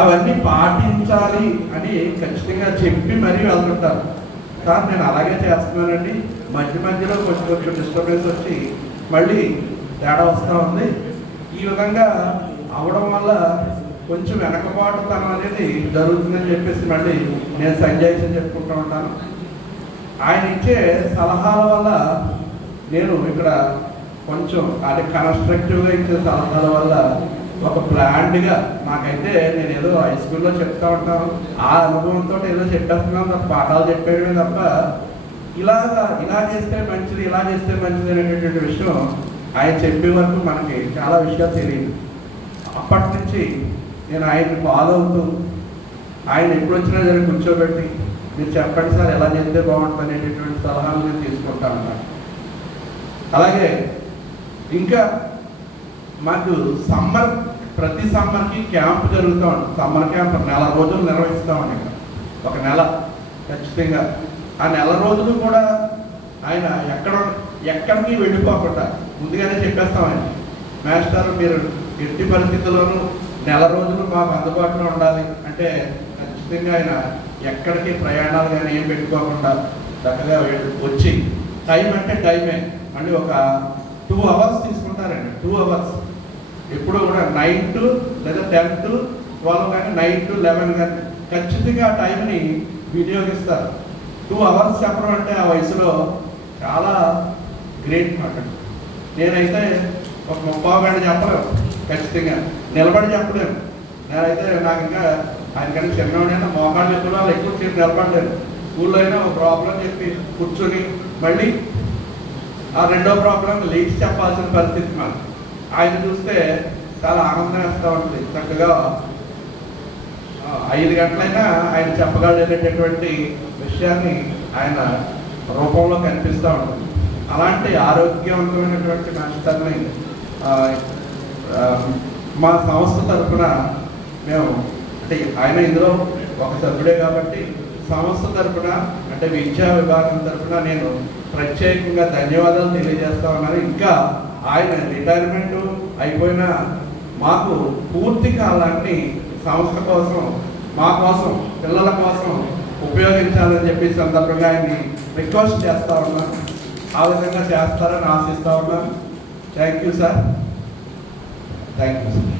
అవన్నీ పాటించాలి అని ఖచ్చితంగా చెప్పి మరీ వెళ్తుంటారు. సార్ నేను అలాగే చేస్తున్నానండి, మధ్య మధ్యలో కొంచెం కొంచెం డిస్టర్బెన్స్ వచ్చి మళ్ళీ తేడా వస్తూ ఉంది. ఈ విధంగా అవడం వల్ల కొంచెం వెనకబాటుతనం అనేది జరుగుతుందని చెప్పేసి మళ్ళీ నేను సంజాయిషన్ చెప్పుకుంటూ ఉంటాను. ఆయన ఇచ్చే సలహాల వల్ల నేను ఇక్కడ కొంచెం అది కన్స్ట్రక్టివ్గా ఇచ్చే సలహాల వల్ల ఒక ప్లాన్డ్గా నాకైతే నేను ఏదో హై స్కూల్లో చెప్తా ఉంటాను, ఆ అనుభవంతో ఏదో చెప్పేస్తున్నాను తప్ప పాఠాలు చెప్పేయడమే తప్ప ఇలా చేస్తే మంచిది ఇలా చేస్తే మంచిది అనేటటువంటి విషయం ఆయన చెప్పే వరకు మనకి చాలా విషయాలు తెలియదు. అప్పటి నుంచి నేను ఆయన్ని ఫాలో అవుతూ ఆయన ఎప్పుడు వచ్చినా సరే కూర్చోబెట్టి మీరు చెప్పండి సార్ ఎలా చేస్తే బాగుంటుంది అనేటటువంటి సలహాలు నేను తీసుకుంటా ఉంటాను. అలాగే ఇంకా మాకు ప్రతి సమ్మర్కి క్యాంప్ జరుగుతూ ఉంటుంది. సమ్మర్ క్యాంప్ 4 రోజులు నిర్వహిస్తామండి. ఒక నెల ఖచ్చితంగా ఆ నెల రోజులు కూడా ఆయన ఎక్కడికి వెళ్ళిపోకుండా ముందుగానే చెప్పేస్తామండి, మాస్టర్ మీరు ఎట్టి పరిస్థితుల్లోనూ నెల రోజులు మాకు అందుబాటులో ఉండాలి అంటే ఖచ్చితంగా ఆయన ఎక్కడికి ప్రయాణాలు కానీ ఏం పెట్టుకోకుండా చక్కగా వచ్చి టైం అంటే టైమే మళ్ళీ ఒక 2 అవర్స్ తీసుకుంటారండి. 2 అవర్స్ ఎప్పుడు కూడా 9 to లేదా 10 to 12 కానీ 9 to 11 కానీ ఖచ్చితంగా ఆ టైంని వినియోగిస్తారు. 2 అవర్స్ చెప్పడం అంటే ఆ వయసులో చాలా గ్రేట్ మాట. నేనైతే ఒక 30 గంట చెప్పలేము, ఖచ్చితంగా నిలబడి చెప్పలేము. నేనైతే నాకు ఇంకా ఆయనకంటే చిన్నవాడైనా మోకాళ్ళు ఎక్కువ వాళ్ళు ఎక్కువ సేపు నిలబడలేను. స్కూల్లో అయినా ఒక ప్రాబ్లం చెప్పి కూర్చొని మళ్ళీ ఆ రెండో ప్రాబ్లం లేచి చెప్పాల్సిన పరిస్థితి మాకు. ఆయన చూస్తే చాలా ఆనందం వేస్తూ ఉంటుంది. చక్కగా 5 గంటలైనా ఆయన చెప్పగలిగేటటువంటి విషయాన్ని ఆయన రూపంలో కనిపిస్తూ ఉంటుంది. అలాంటి ఆరోగ్యవంతమైనటువంటి మాస్టర్ని మా సంస్థ తరఫున మేము అంటే ఆయన ఇందులో ఒక సభ్యుడే కాబట్టి సంస్థ తరఫున అంటే విద్యా విభాగం తరఫున నేను ప్రత్యేకంగా ధన్యవాదాలు తెలియజేస్తా ఉన్నాను. ఇంకా ఆయన రిటైర్మెంట్ అయిపోయినా మాకు పూర్తి కాలాన్ని సంస్థ కోసం మా కోసం పిల్లల కోసం ఉపయోగించాలని చెప్పి సందర్భంగా ఆయన్ని రిక్వెస్ట్ చేస్తూ ఉన్నాను. ఆ విధంగా చేస్తారని ఆశిస్తూ ఉన్నాను. Thank you sir. Thank you sir.